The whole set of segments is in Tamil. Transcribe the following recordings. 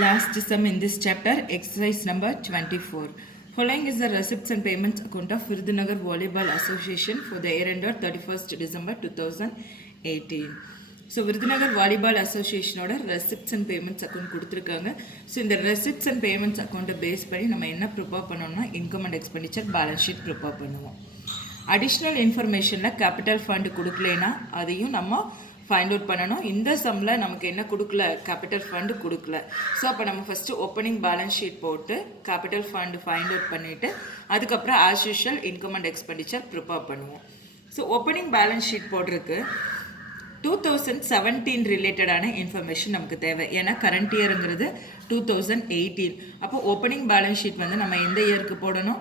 Last sum in this chapter, exercise number 24. Following is the receipts and payments account of Virudhunagar Volleyball Association for the year ended 31st December 2018. So Virudhunagar Volleyball Association oda receipts and payments account கொடுத்திருக்காங்க. So இந்த receipts and payments account base பண்ணி நம்ம என்ன ப்ரிப்பேர் பண்ணோம்னா income and expenditure balance sheet prepare பண்ணுவோம். அடிஷ்னல் இன்ஃபர்மேஷனில் கேபிட்டல் ஃபண்ட் கொடுக்கலனா அதையும் நம்ம ஃபைண்ட் அவுட் பண்ணணும். இந்த சம்மில் நமக்கு என்ன கொடுக்கல, கேபிட்டல் ஃபண்டு கொடுக்கல. ஸோ அப்போ நம்ம ஃபஸ்ட்டு ஓப்பனிங் பேலன்ஸ் ஷீட் போட்டு கேபிட்டல் ஃபண்டு ஃபைண்ட் அவுட் பண்ணிவிட்டு அதுக்கப்புறம் as usual income and expenditure prepare பண்ணுவோம். ஸோ ஓப்பனிங் பேலன்ஸ் ஷீட் போடுறதுக்கு 2017 ரிலேட்டடான இன்ஃபர்மேஷன் நமக்கு தேவை. ஏன்னா கரண்ட் இயருங்கிறது 2018. அப்போ ஓப்பனிங் பேலன்ஸ் ஷீட் வந்து நம்ம எந்த இயருக்கு போடணும்,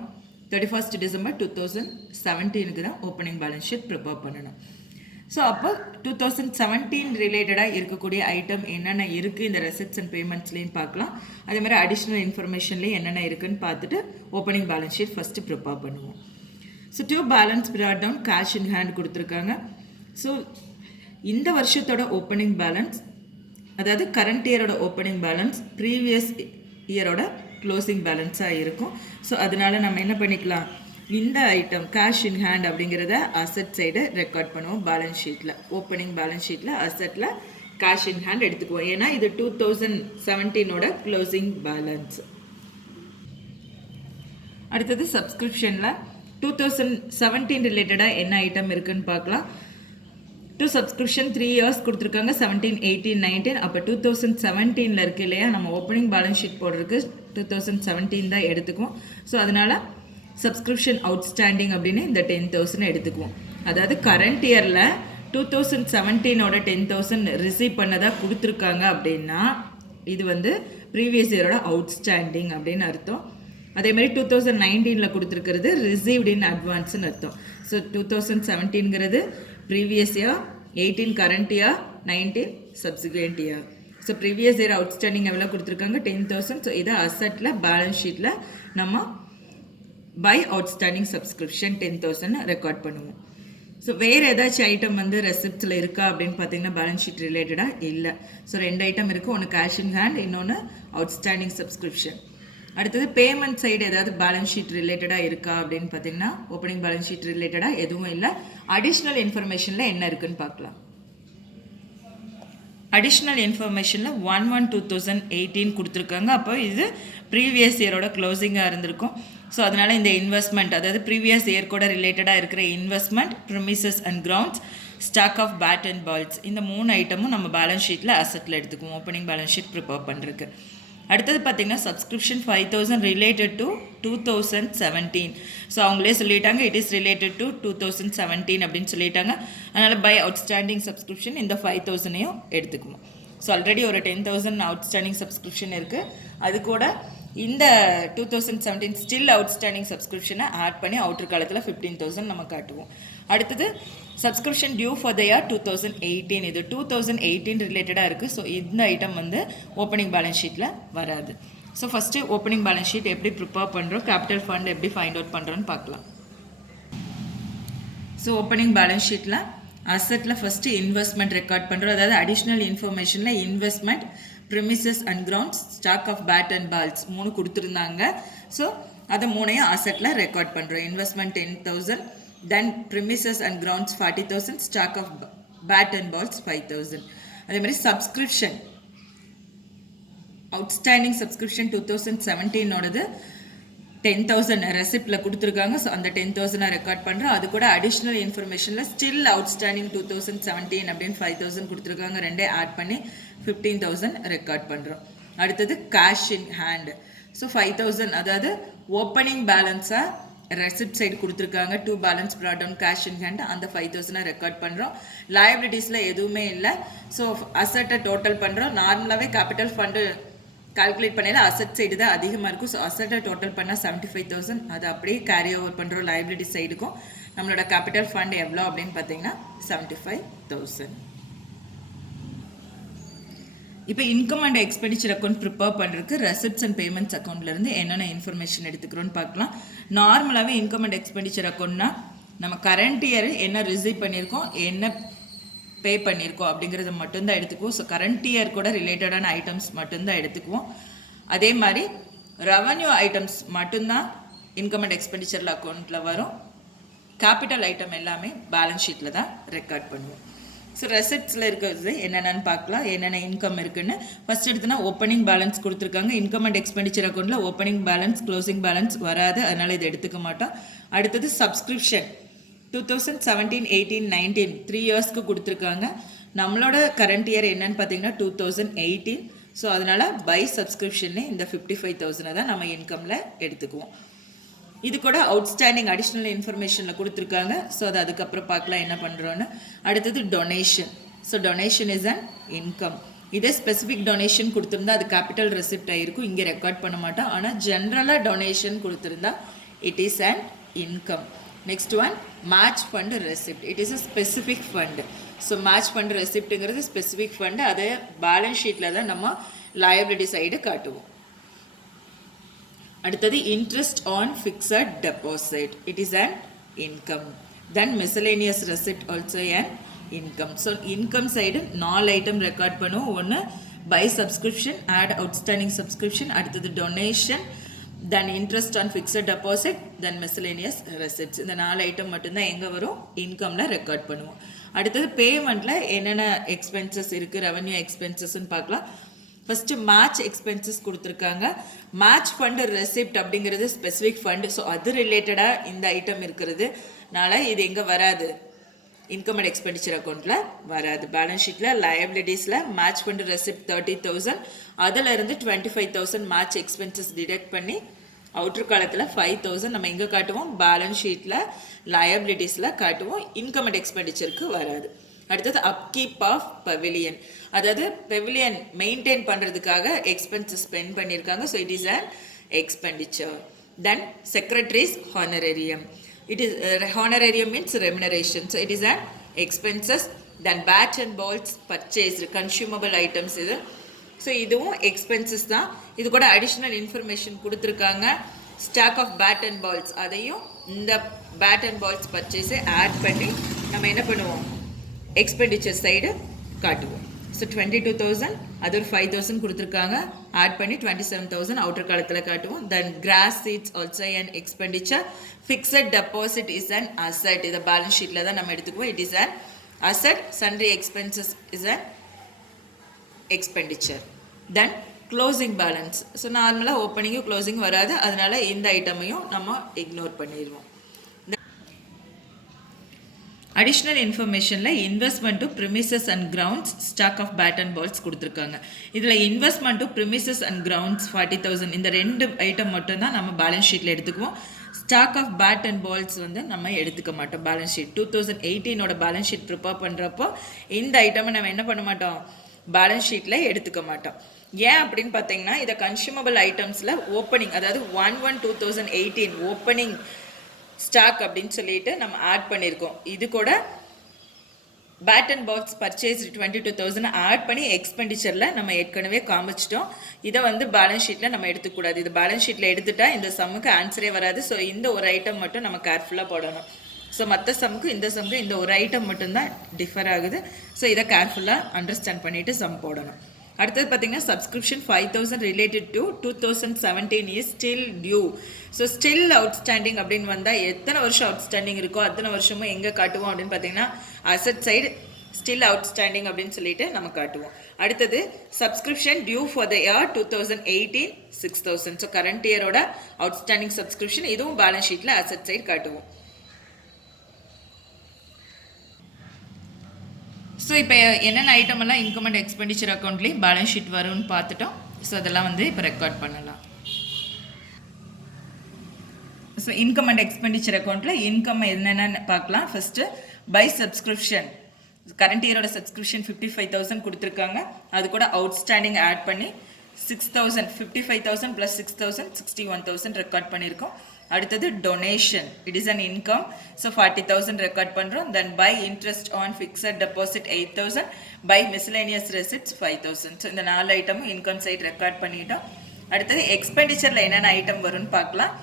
31st December 2017 தான் ஓப்பனிங் பேலன்ஸ் ஷீட் ப்ரிப்பேர் பண்ணணும். ஸோ அப்போ 2017 ரிலேட்டடாக இருக்கக்கூடிய ஐட்டம் என்னென்ன இருக்குது இந்த ரெசிப்ட்ஸ் அண்ட் பேமெண்ட்ஸ்லேயும் பார்க்கலாம். அதே மாதிரி அடிஷ்னல் இன்ஃபர்மேஷன்லேயும் என்னென்ன இருக்குதுன்னு பார்த்துட்டு opening balance sheet first prepare பண்ணுவோம். So balance brought down cash in hand கொடுத்துருக்காங்க. ஸோ இந்த வருஷத்தோட ஓப்பனிங் பேலன்ஸ், அதாவது கரண்ட் இயரோட ஓப்பனிங் பேலன்ஸ் ப்ரீவியஸ் இயரோட க்ளோசிங் பேலன்ஸாக இருக்கும். ஸோ அதனால் நம்ம என்ன பண்ணிக்கலாம், இந்த ஐட்டம் கேஷ் இன் ஹேண்ட் அப்படிங்கிறத அசட் சைடு ரெக்கார்ட் பண்ணுவோம் பேலன்ஸ் ஷீட்டில். ஓப்பனிங் பேலன்ஸ் ஷீட்டில் அசட்டில் கேஷ் இன் ஹேண்ட் எடுத்துக்குவோம். ஏன்னா இது 2017ஓட க்ளோசிங் பேலன்ஸ். அடுத்தது சப்ஸ்கிரிப்ஷனில் 2017 ரிலேட்டடாக என்ன ஐட்டம் இருக்குதுன்னு பார்க்கலாம். சப்ஸ்கிரிப்ஷன் 3 years கொடுத்துருக்காங்க, 17, 18, 19. அப்போ 2017 இருக்கு இல்லையா, நம்ம ஓப்பனிங் பேலன்ஸ் ஷீட் போடுறதுக்கு 2017 தான் எடுத்துக்குவோம். ஸோ அதனால் சப்ஸ்கிரிப்ஷன் அவுட்ஸ்டாண்டிங் அப்படின்னு இந்த 10,000 எடுத்துக்குவோம். அதாவது கரண்ட் இயரில் 2017ஓட 10,000 ரிசீவ் பண்ணதாக கொடுத்துருக்காங்க அப்படின்னா இது வந்து ப்ரீவியஸ் இயரோட அவுட்ஸ்டாண்டிங் அப்படின்னு அர்த்தம். அதேமாதிரி 2019 கொடுத்துருக்கிறது ரிசீவ்ட் இன் அட்வான்ஸ்னு அர்த்தம். ஸோ 2017ங்கிறது previous year, 18 current year, 19 subsequent year. So previous year outstanding எவ்வளோ கொடுத்துருக்காங்க, 10,000. ஸோ இதை அசட்டில் பேலன்ஸ் ஷீட்டில் நம்ம பை அவுட்ஸ்டாண்டிங் சப்ஸ்கிரிப்ஷன் 10,000 ரெக்கார்ட் பண்ணுவோம். ஸோ வேறு ஏதாச்சும் ஐட்டம் வந்து ரெசிப்ட்ஸில் இருக்கா அப்படின்னு பார்த்தீங்கன்னா பேலன்ஸ் ஷீட் ரிலேட்டடாக இல்லை. ஸோ 2 ஐட்டம் இருக்குது, ஒன்று கேஷ் இன் ஹேண்ட், இன்னொன்று அவுட்ஸ்டாண்டிங் சப்ஸ்கிரிப்ஷன். அடுத்தது பேமெண்ட் சைடு ஏதாவது பேலன்ஸ் ஷீட் ரிலேட்டடாக இருக்கா அப்படின்னு பார்த்தீங்கன்னா ஓப்பனிங் பேலன்ஸ் ஷீட் ரிலேட்டடாக எதுவும் இல்லை. அடிஷ்னல் இன்ஃபர்மேஷனில் என்ன இருக்குன்னு பார்க்கலாம். அடிஷ்னல் இன்ஃபர்மேஷனில் 1/1/2018 கொடுத்துருக்காங்க. அப்போ இது ப்ரீவியஸ் இயரோட க்ளோசிங்காக இருந்திருக்கும். ஸோ அதனால் இந்த இன்வெஸ்ட்மெண்ட், அதாவது ப்ரீவியஸ் இயர் கூட ரிலேட்டடாக இருக்கிற investment, premises and grounds, stock of bat and balls, இந்த 3 ஐட்டமும் நம்ம பேலன்ஸ் ஷீட்டில் அசட்டில் எடுத்துக்குவோம் ஓப்பனிங் பேலன்ஸ் ஷீட் ப்ரிப்பேர் பண்ணுறதுக்கு. அடுத்தது பார்த்திங்கன்னா சப்ஸ்கிரிப்ஷன் 5,000 ரிலேட்டட் டு 2017. ஸோ அவங்களே சொல்லிட்டாங்க இட் இஸ் ரிலேட்டட் டு 2017 அப்படின்னு சொல்லிட்டாங்க. அதனால் பை அவுட்ஸ்டாண்டிங் சப்ஸ்கிரிப்ஷன் இந்த 5,000ஐயும் எடுத்துக்குவோம். ஸோ ஆல்ரெடி ஒரு 10,000 அவுட்ஸ்டாண்டிங் சப்ஸ்கிரிப்ஷன் இருக்குது. அது கூட இந்த 2017 ஸ்டில் அவுட்ஸ்டாண்டிங் சப்ஸ்கிரிப்ஷனை ஆட் பண்ணி அவுட்டர் காலத்தில் 15,000 நம்ம காட்டுவோம். அடுத்தது subscription due for the year 2018. இது 2018 ரிலேட்டடாக இருக்குது. ஸோ இந்த ஐட்டம் வந்து ஓப்பனிங் பேலன்ஸ் ஷீட்டில் வராது. So first opening balance sheet எப்படி ப்ரிப்பேர் பண்ணுறோம், கேபிட்டல் ஃபண்ட் எப்படி ஃபைண்ட் அவுட் பண்ணுறோன்னு பார்க்கலாம். ஸோ ஓப்பனிங் பேலன்ஸ் ஷீட்டில் அசட்டில் ஃபஸ்ட்டு இன்வெஸ்ட்மெண்ட் ரெக்கார்ட் பண்ணுறோம். அதாவது அடிஷ்னல் இன்ஃபர்மேஷனில் investment, premises and grounds, stock of bat and balls 3 கொடுத்துருந்தாங்க. ஸோ அதை 3ஐயும் அசட்டில் ரெக்கார்ட் பண்ணுறோம். Investment 10,000, then premises and grounds 40,000, stock of bat and balls 5,000. அதே மாதிரி சப்ஸ்கிரிப்ஷன் அவுட்ஸ்டாண்டிங் சப்ஸ்கிரிப்ஷன் 2017ஓடது 10,000 ரெசிப்டில் கொடுத்துருக்காங்க. ஸோ அந்த 10,000 ரெக்கார்ட் பண்ணுறோம். அது கூட அடிஷ்னல் இன்ஃபர்மேஷனில் ஸ்டில் அவுட்ஸ்டாண்டிங் 2017 அப்படின்னு 5,000 கொடுத்துருக்காங்க. 2 ஆட் பண்ணி 15,000 ரெக்கார்ட் பண்ணுறோம். அடுத்தது கேஷ் இன் ஹேண்டு. ஸோ 5,000 அதாவது ஓப்பனிங் பேலன்ஸாக ரெசிப்ட் சைடு கொடுத்துருக்காங்க. Balance brought down cash in hand, அந்த 5,000 ரெக்கார்ட் பண்ணுறோம். லயபிலிட்டிஸில் எதுவுமே இல்லை. ஸோ அசட்டை டோட்டல் பண்ணுறோம். நார்மலாகவே கேபிட்டல் ஃபண்டு கால்குலேட் பண்ணல அசட் சைடு தான் அதிகமாக இருக்கும். ஸோ அசட்டை டோட்டல் பண்ணால் 75,000, அதை அப்படியே கேரி ஓவர் பண்ணுறோம் லயபிலிட்டி சைடுக்கும். நம்மளோட கேபிட்டல் ஃபண்ட் எவ்வளோ அப்படின்னு பார்த்தீங்கன்னா 75,000. இப்போ income and expenditure account prepare பண்ணுறதுக்கு ரெசிப்ட்ஸ் அண்ட் பேமெண்ட்ஸ் அக்கௌண்ட்லேருந்து என்னென்ன இன்ஃபர்மேஷன் எடுத்துக்கிறோன்னு பார்க்கலாம். நார்மலாகவே இன்கம் அண்ட் எக்ஸ்பெண்டிச்சர் அக்கௌண்ட்னா நம்ம கரண்ட் இயர் என்ன ரிசீவ் பண்ணியிருக்கோம், என்ன பே பண்ணியிருக்கோம் அப்படிங்கிறத மட்டும்தான் எடுத்துக்குவோம். ஸோ கரண்ட் இயர் கூட ரிலேட்டடான ஐட்டம்ஸ் மட்டும்தான் எடுத்துக்குவோம். அதே மாதிரி ரெவன்யூ ஐட்டம்ஸ் மட்டும்தான் இன்கம் அண்ட் எக்ஸ்பெண்டிச்சர் அக்கௌண்ட்டில் வரும். கேபிட்டல் ஐட்டம் எல்லாமே பேலன்ஸ் ஷீட்டில் தான் ரெக்கார்ட் பண்ணுவோம். ஸோ ரெசிப்ட்ஸில் இருக்கிறது என்னென்னு பார்க்கலாம், என்னென்ன இன்கம் இருக்குன்னு. ஃபஸ்ட் எடுத்துனா ஓப்பனிங் பேலன்ஸ் கொடுத்துருக்காங்க. இன்கம் அண்ட் எக்ஸ்பெண்டிச்சர் அக்கௌண்ட்டில் ஓப்பனிங் பேலன்ஸ் க்ளோசிங் பேலன்ஸ் வராது, அதனால் இதை எடுத்துக்க மாட்டோம். அடுத்தது சப்ஸ்கிரிப்ஷன் 2017, 18, 19 3 இயர்ஸ்க்கு கொடுத்துருக்காங்க. நம்மளோட கரண்ட் இயர் என்னன்னு பார்த்தீங்கன்னா 2018. ஸோ அதனால் பை சப்ஸ்கிரிப்ஷன்னு இந்த 55,000 தான் நம்ம இன்கமில் எடுத்துக்குவோம். இது கூட அவுட்ஸ்டாண்டிங் அடிஷ்னல் இன்ஃபர்மேஷனில் கொடுத்துருக்காங்க. ஸோ அது அதுக்கப்புறம் பார்க்கலாம் என்ன பண்ணுறோன்னு. அடுத்தது donation. So donation is an income. இதே ஸ்பெசிஃபிக் டொனேஷன் கொடுத்துருந்தா அது கேபிட்டல் ரெசிப்ட் ஆகிருக்கும், இங்கே ரெக்கார்ட் பண்ண மாட்டோம். ஆனால் ஜென்ரலாக டொனேஷன் கொடுத்துருந்தா it is an income. Next one match fund receipt. It is a specific fund. So match fund ரெசிப்ட்டுங்கிறது ஸ்பெசிஃபிக் ஃபண்டு. அதை பேலன்ஸ் ஷீட்டில் தான் நம்ம லயபிலிட்டி சைடு காட்டுவோம். அடுத்தது interest on fixed deposit. It is an income. Then miscellaneous receipt also an income. So income side 4 item record பண்ணுவோம். ஒன்று by subscription, add outstanding subscription, அடுத்தது donation, then interest on fixed deposit, then miscellaneous receipts. இந்த 4 ஐட்டம் மட்டும்தான் எங்கே வரும், இன்கமில் ரெக்கார்ட் பண்ணுவோம். அடுத்தது பேமெண்ட்டில் என்னென்ன எக்ஸ்பென்சஸ் இருக்குது, ரெவன்யூ எக்ஸ்பென்சஸ்ன்னு பார்க்கலாம். ஃபஸ்ட்டு மேட்ச் எக்ஸ்பென்சஸ் கொடுத்துருக்காங்க. மேட்ச் ஃபண்டு ரெசிப்ட் அப்படிங்கிறது ஸ்பெசிஃபிக் ஃபண்டு. ஸோ அது ரிலேட்டடாக இந்த ஐட்டம் இருக்கிறதுனால இது எங்கே வராது, இன்கம் அண்ட் எக்ஸ்பெண்டிச்சர் அக்கௌண்ட்டில் வராது. பேலன்ஸ் ஷீட்டில் லயபிலிட்டிஸில் மேட்ச் ஃபண்டு ரெசிப்ட் 30,000, அதிலிருந்து 25,000 மேட்ச் எக்ஸ்பென்சஸ் டிடெக்ட் பண்ணி அவுட்ரு காலத்தில் 5,000 நம்ம எங்கே காட்டுவோம், பேலன்ஸ் ஷீட்டில் லயபிலிட்டிஸில் காட்டுவோம். இன்கம் அண்ட் எக்ஸ்பெண்டிச்சருக்கு வராது. அடுத்தது அப்கீப் ஆஃப் பெவிலியன். அதாவது பெவிலியன் மெயின்டைன் பண்ணுறதுக்காக எக்ஸ்பென்சஸ் ஸ்பெண்ட் பண்ணியிருக்காங்க. So it is an expenditure. Then secretary's honorarium. It is honorarium means remuneration. So it is an expenses. Then bat and balls purchased, consumable items இது. ஸோ இதுவும் எக்ஸ்பென்சஸ் தான். இது கூட அடிஷ்னல் இன்ஃபர்மேஷன் கொடுத்துருக்காங்க. Stock of bat and balls, அதையும் இந்த பேட் அண்ட் பால்ஸ் பர்ச்சேஸை ஆட் பண்ணி நம்ம என்ன பண்ணுவோம், எக்ஸ்பெண்டிச்சர் சைடு காட்டுவோம். ஸோ 22,000, அது ஒரு 5,000 கொடுத்துருக்காங்க, ஆட் பண்ணி 27,000 அவுட்டர் காலத்தில் காட்டுவோம். Then grass seeds also an expenditure. Fixed deposit is an asset. இதை பேலன்ஸ் ஷீட்டில் தான் நம்ம எடுத்துக்குவோம். It is an asset. Sundry expenses is an expenditure. Then closing balance. So நார்மலாக ஓப்பனிங்கும் க்ளோசிங் வராது, அதனால இந்த ஐட்டமையும் நம்ம இக்னோர் பண்ணிடுவோம். அடிஷ்னல் இன்ஃபர்மேஷனில் investment to premises and grounds, stock of bat and balls கொடுத்துருக்காங்க. இதில் investment to premises and grounds 40,000, இந்த 2 ஐட்டம் மட்டும்தான் நம்ம பேலன்ஸ் ஷீட்டில் எடுத்துக்குவோம். Stock of bat and balls வந்து நம்ம எடுத்துக்க மாட்டோம். Balance sheet 2018 balance sheet prepare பண்ணுறப்போ இந்த ஐட்டமை நம்ம என்ன பண்ண மாட்டோம், பேலன்ஸ் ஷீட்டில் எடுத்துக்க மாட்டோம். ஏன் அப்படின்னு பார்த்தீங்கன்னா, இதை கன்சியூமபிள் ஐட்டம்ஸில் ஓப்பனிங், அதாவது 1/1/2018 ஓப்பனிங் ஸ்டாக் அப்படின்னு சொல்லிட்டு நம்ம ஆட் பண்ணியிருக்கோம். இது கூட bat and balls purchase 22,000 add பண்ணி எக்ஸ்பெண்டிச்சரில் நம்ம ஏற்கனவே காமிச்சிட்டோம். இதை வந்து பேலன்ஸ் ஷீட்டில் நம்ம எடுத்துக்கூடாது. இது பேலன்ஸ் ஷீட்டில் எடுத்துட்டா இந்த சம்முக்கு ஆன்சரே வராது. ஸோ இந்த ஒரு ஐட்டம் மட்டும் நம்ம கேர்ஃபுல்லாக போடணும். ஸோ மற்ற சம்முக்கு இந்த ஒரு ஐட்டம் மட்டும்தான் டிஃபர் ஆகுது. ஸோ இதை கேர்ஃபுல்லாக அண்டர்ஸ்டாண்ட் பண்ணிவிட்டு சம் போடணும். அடுத்தது பார்த்தீங்கன்னா subscription 5,000 related to 2017 is still due. So still outstanding அப்படின்னு வந்தால் எத்தனை வருஷம் அவுட்ஸ்டாண்டிங் இருக்கோ அத்தனை வருஷமும் எங்கே காட்டுவோம் அப்படின்னு பார்த்தீங்கன்னா அசட் சைடு ஸ்டில் அவுட்ஸ்டாண்டிங் அப்படின்னு சொல்லிட்டு நம்ம காட்டுவோம். அடுத்தது subscription due for the year 2018 6,000. So current இயரோட அவுட்ஸ்டாண்டிங் சப்ஸ்கிரிப்ஷன், இதுவும் பேலன்ஸ் ஷீட்டில் அசட் சைடு காட்டுவோம். ஸோ இப்போ என்னென்ன ஐட்டமெல்லாம் இன்கம் அண்ட் எக்ஸ்பெண்டிச்சர் அக்கௌண்ட்லேயும் பேலன்ஸ் ஷீட் வரும்னு பார்த்துட்டோம். ஸோ அதெல்லாம் வந்து இப்போ ரெக்கார்ட் பண்ணலாம். ஸோ இன்கம் அண்ட் எக்ஸ்பெண்டிச்சர் அக்கௌண்ட்டில் இன்கம் என்னென்னு பார்க்கலாம். ஃபஸ்ட்டு பை சப்ஸ்கிரிப்ஷன், கரண்ட் இயரோட சப்ஸ்கிரிப்ஷன் 55,000 கொடுத்துருக்காங்க. அது கூட அவுட்ஸ்டாண்டிங் ஆட் பண்ணி 6,000, 55,000 + 6,000 61,000 ரெக்கார்ட் பண்ணியிருக்கோம். அடுத்தது donation, it is an income. So 40,000 record பண்ணுறோம். Then by interest on fixed deposit 8,000, by miscellaneous receipts 5,000. So இந்த 4 ஐட்டமும் இன்கம் சைட் ரெக்கார்ட் பண்ணிட்டோம். அடுத்தது எக்ஸ்பெண்டிச்சரில் என்னென்ன ஐட்டம் வரும்னு பார்க்கலாம்.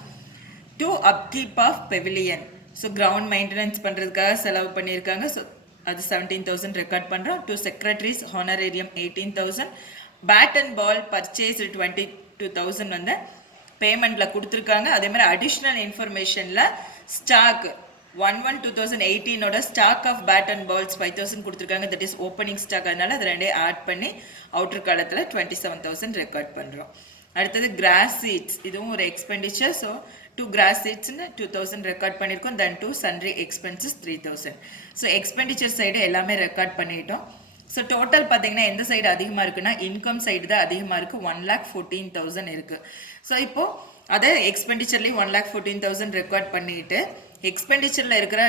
To upkeep of pavilion. So ground maintenance பண்ணுறதுக்காக செலவு பண்ணியிருக்காங்க. ஸோ அது 17,000 ரெக்கார்ட் பண்ணுறோம். 2 secretary's honorarium 18,000. Bat and ball purchase 22,000 வந்து பேமெண்ட்டில் கொடுத்துருக்காங்க. அதே மாதிரி அடிஷ்னல் இன்ஃபர்மேஷனில் stock 1/1/2018 stock of bat and balls 5,000 கொடுத்துருக்காங்க. That is opening stock. அதனால அது ரெண்டே ஆட் பண்ணி அவுட்டர் காலத்தில் 27,000 ரெக்கார்ட் பண்ணுறோம். அடுத்தது கிராஸ் சீட்ஸ், இதுவும் ஒரு எக்ஸ்பெண்டிச்சர். ஸோ 2 கிராஸ் சீட்ஸ்னு 2,000 ரெக்கார்ட் பண்ணியிருக்கோம். தென் 2 sundry expenses 3,000. So expenditure side எல்லாமே ரெக்கார்ட் பண்ணிட்டோம். ஸோ டோட்டல் பார்த்தீங்கன்னா எந்த சைடு அதிகமாக இருக்குன்னா இன்கம் சைடு தான் அதிகமாக இருக்குது. 1,14,000 இருக்குது. ஸோ இப்போது அதை எக்ஸ்பெண்டிச்சர்லேயும் 1,14,000 ரெக்கார்ட் பண்ணிட்டு எக்ஸ்பெண்டிச்சரில் இருக்கிற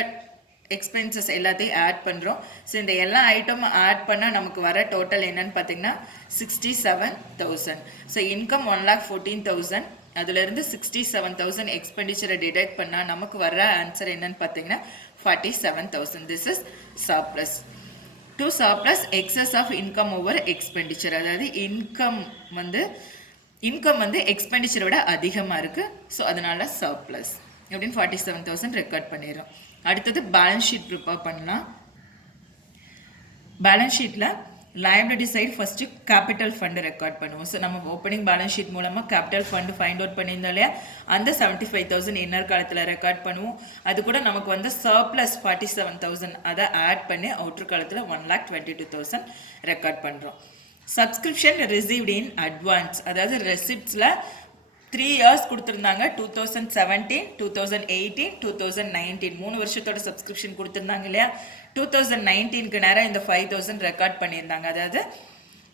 எக்ஸ்பென்சஸ் எல்லாத்தையும் ஆட் பண்ணுறோம். ஸோ இந்த எல்லா ஐட்டமும் ஆட் பண்ணால் நமக்கு வர டோட்டல் என்னன்னு பார்த்தீங்கன்னா 67,000. ஸோ இன்கம் 1,14,000, அதுலேருந்து 67,000 எக்ஸ்பெண்டிச்சரை டிடெக்ட் பண்ணால் நமக்கு வர ஆன்சர் என்னன்னு பார்த்தீங்கன்னா 47,000. This is surplus. To surplus excess of income over expenditure. அதாவது இன்கம் வந்து எக்ஸ்பெண்டிச்சரை விட அதிகமாக இருக்குது. ஸோ அதனால சர்ப்ளஸ் அப்படின்னு 47,000 ரெக்கார்ட் பண்ணிடுறோம். அடுத்தது பேலன்ஸ் ஷீட் ப்ரிப்பேர் பண்ணலாம். பேலன்ஸ் ஷீட்டில் liability side first capital fund record பண்ணுவோம். ஸோ நம்ம ஓப்பனிங் பேலன்ஸ் ஷீட் மூலமாக கேபிட்டல் ஃபண்டு ஃபைண்ட் அவுட் பண்ணியிருந்தோம் இல்லையா, அந்த 75,000 இன்னர் காலத்தில் ரெக்கார்ட் பண்ணுவோம். அது கூட நமக்கு வந்து சர்ப்ளஸ் 47,000 அதை ஆட் பண்ணி அவுட்டர் காலத்தில் 1,22,000 ரெக்கார்ட் பண்ணுறோம். சப்ஸ்கிரிப்ஷன் ரிசீவ்ட் இன் அட்வான்ஸ், அதாவது ரெசிப்ட்ஸில் 3 இயர்ஸ் கொடுத்துருந்தாங்க. 2017, 2018, 2019 3 வருஷத்தோட சப்ஸ்கிரிப்ஷன் கொடுத்துருந்தாங்க இல்லையா. 2019க்கு நேரம் இந்த 5,000 ரெக்கார்ட் பண்ணியிருந்தாங்க. அதாவது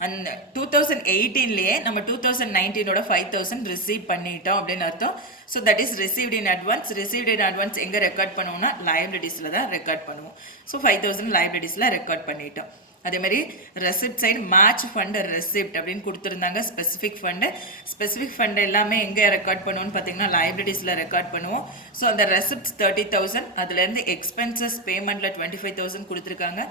அந்த 2018லேயே நம்ம 2019ஓட 5,000 ரிசீவ் பண்ணிட்டோம் அப்படின்னு அர்த்தம். So that is received in advance. Received in advance எங்கே ரெக்கார்ட் பண்ணுவோம்னா லைபிலிட்டிஸில் தான் ரெக்கார்ட் பண்ணுவோம். ஸோ 5,000 லைபிலிட்டிஸில் ரெக்கார்ட் பண்ணிட்டோம். அதேமாதிரி receipt side match fund receipt அப்படின்னு கொடுத்துருந்தாங்க. ஸ்பெசிஃபிக் ஃபண்டு எல்லாமே எங்கே ரெக்கார்ட் பண்ணுவோம்னு பார்த்தீங்கன்னா லைபிலிட்டிஸில் ரெக்கார்ட் பண்ணுவோம். ஸோ அந்த ரெசிப்ட்ஸ் 30,000, அதுலேருந்து எக்ஸ்பென்சஸ் பேமெண்ட்டில் 25,000 கொடுத்துருக்காங்க.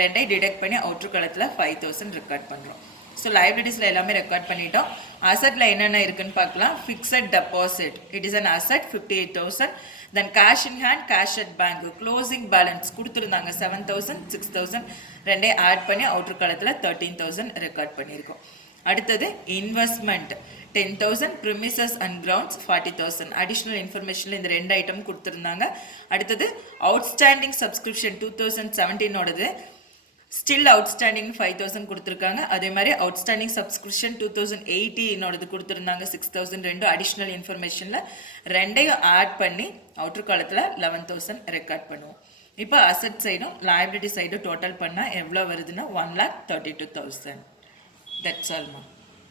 ரெண்டை டிடெக்ட் பண்ணி அவுட்டர் காலத்தில் 5,000 ரெக்கார்ட் பண்ணுறோம். ஸோ லைபிலிட்டிஸில் எல்லாமே ரெக்கார்ட் பண்ணிட்டோம். அசட்டில் என்னென்ன இருக்குன்னு பார்க்கலாம். Fixed deposit, it is an asset 58,000. Then cash in hand, cash at bank, closing balance கொடுத்துருந்தாங்க 7,000, 6,000 ரெண்டே ஆட் பண்ணி அவுட்டர் காலத்தில் 13,000 ரெக்கார்ட் பண்ணியிருக்கோம். அடுத்தது investment 10,000, premises and grounds 40,000. Additional இன்ஃபர்மேஷனில் இந்த 2 ஐட்டம் கொடுத்துருந்தாங்க. அடுத்தது அவுட்ஸ்டாண்டிங் சப்ஸ்கிரிப்ஷன் 2017ஓடது ஸ்டில் அவுட்ஸ்டாண்டிங் 5,000 கொடுத்துருக்காங்க. அதே மாதிரி அவுட்ஸ்டாண்டிங் சப்ஸ்கிரிப்ஷன் 2018ஓடது கொடுத்துருந்தாங்க 6,000. ரெண்டும் அடிஷ்னல் இன்ஃபர்மேஷனில் ரெண்டையும் ஆட் பண்ணி அவுட்டர் காலத்தில் 11,000 ரெக்கார்ட் பண்ணுவோம். இப்போ அசட் சைடும் லைபிலிட்டி சைடும் டோட்டல் பண்ணால் எவ்வளோ வருதுன்னா 1,32,000. தட்ஸ் ஆல்மா.